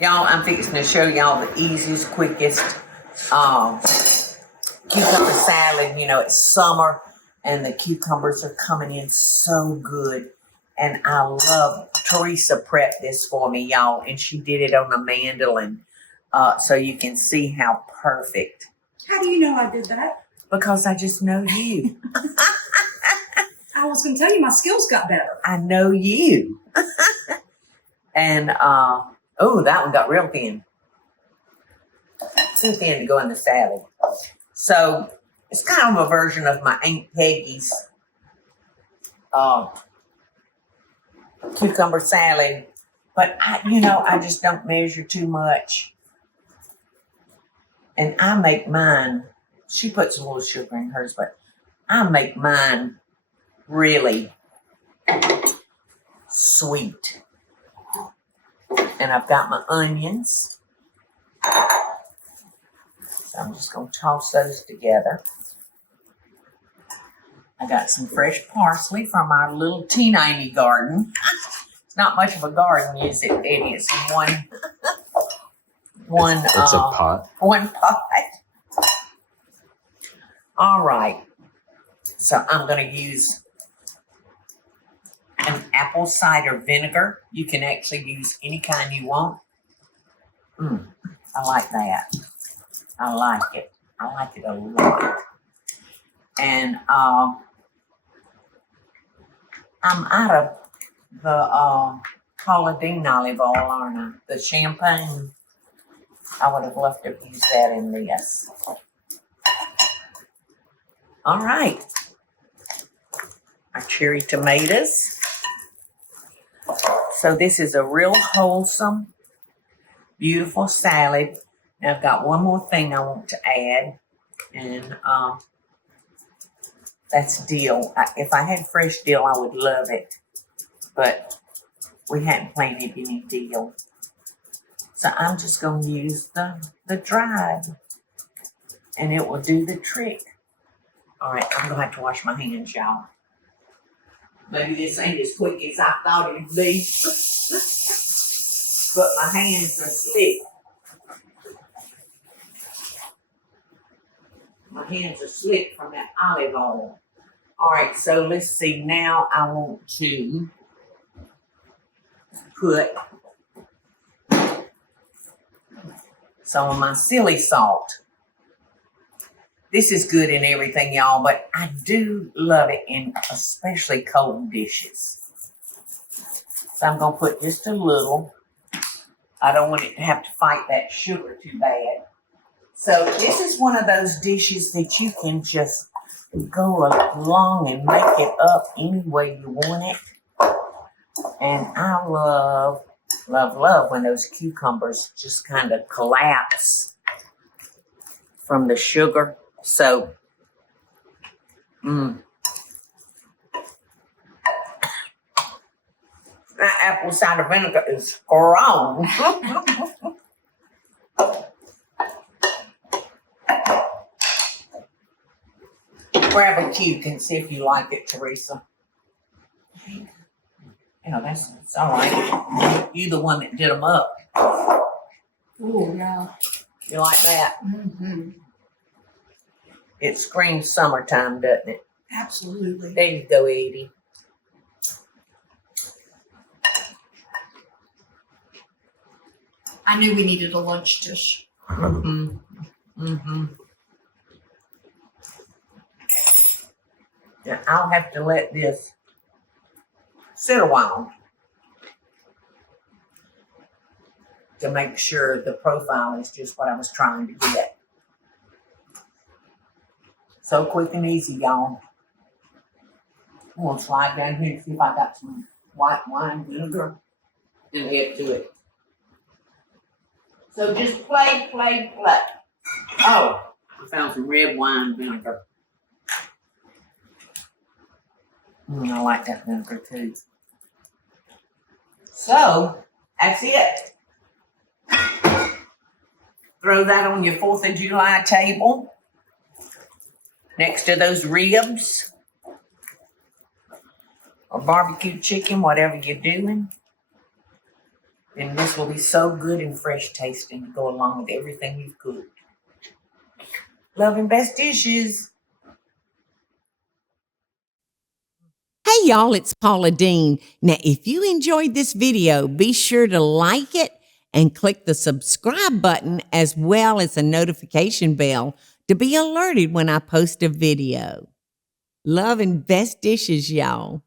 Y'all, I'm fixing to show y'all the easiest, quickest cucumber salad. You know, it's summer and the cucumbers are coming in so good. And I love, Teresa prepped this for me, y'all, and she did it on a mandolin so you can see how perfect. How do you know I did that? Because I just know you. I was going to tell you my skills got better. I know you. And, oh, that one got real thin. Too thin to go in the salad. So it's kind of a version of my Aunt Peggy's cucumber salad. But, I just don't measure too much. And I make mine, she puts a little sugar in hers, but I make mine really sweet. And I've got my onions. So I'm just going to toss those together. I got some fresh parsley from our little teeny garden. It's not much of a garden, is it, Eddie? It's it's a pot. One pot. All right. So I'm going to use an apple cider vinegar. You can actually use any kind you want. I like that. I like it. I like it a lot. And I'm out of the Paula Deen olive oil, aren't I? The champagne. I would have loved to use that in this. All right. Our cherry tomatoes. So this is a real wholesome, beautiful salad. Now I've got one more thing I want to add, and that's dill. If I had fresh dill, I would love it, but we hadn't planted any dill. So I'm just going to use the dried, and it will do the trick. All right, I'm going to have to wash my hands, y'all. Maybe this ain't as quick as I thought it'd be. But my hands are slick. My hands are slick from that olive oil. All right, so let's see. Now I want to put some of my silly salt. This is good in everything, y'all, but I do love it in especially cold dishes. So I'm going to put just a little. I don't want it to have to fight that sugar too bad. So this is one of those dishes that you can just go along and make it up any way you want it. And I love, love, love when those cucumbers just kind of collapse from the sugar. So, that apple cider vinegar is strong. Grab a cube and see if you like it, Teresa. It's all right. You the one that did them up. Oh, yeah. You like that? Mm-hmm. It screams summertime, doesn't it? Absolutely. There you go, Edie. I knew we needed a lunch dish. Mm-hmm. Mm-hmm. Now, I'll have to let this sit a while to make sure the profile is just what I was trying to get. So quick and easy, y'all. I'm going to slide down here and see if I got some white wine vinegar and add to it. So just play. Oh, I found some red wine vinegar. I like that vinegar too. So, that's it. Throw that on your 4th of July table. Next to those ribs. Or barbecue chicken, whatever you're doing. And this will be so good and fresh tasting to go along with everything you've cooked. Love and best dishes. Hey y'all, it's Paula Deen. Now, if you enjoyed this video, be sure to like it and click the subscribe button as well as the notification bell to be alerted when I post a video. Love and best dishes, y'all.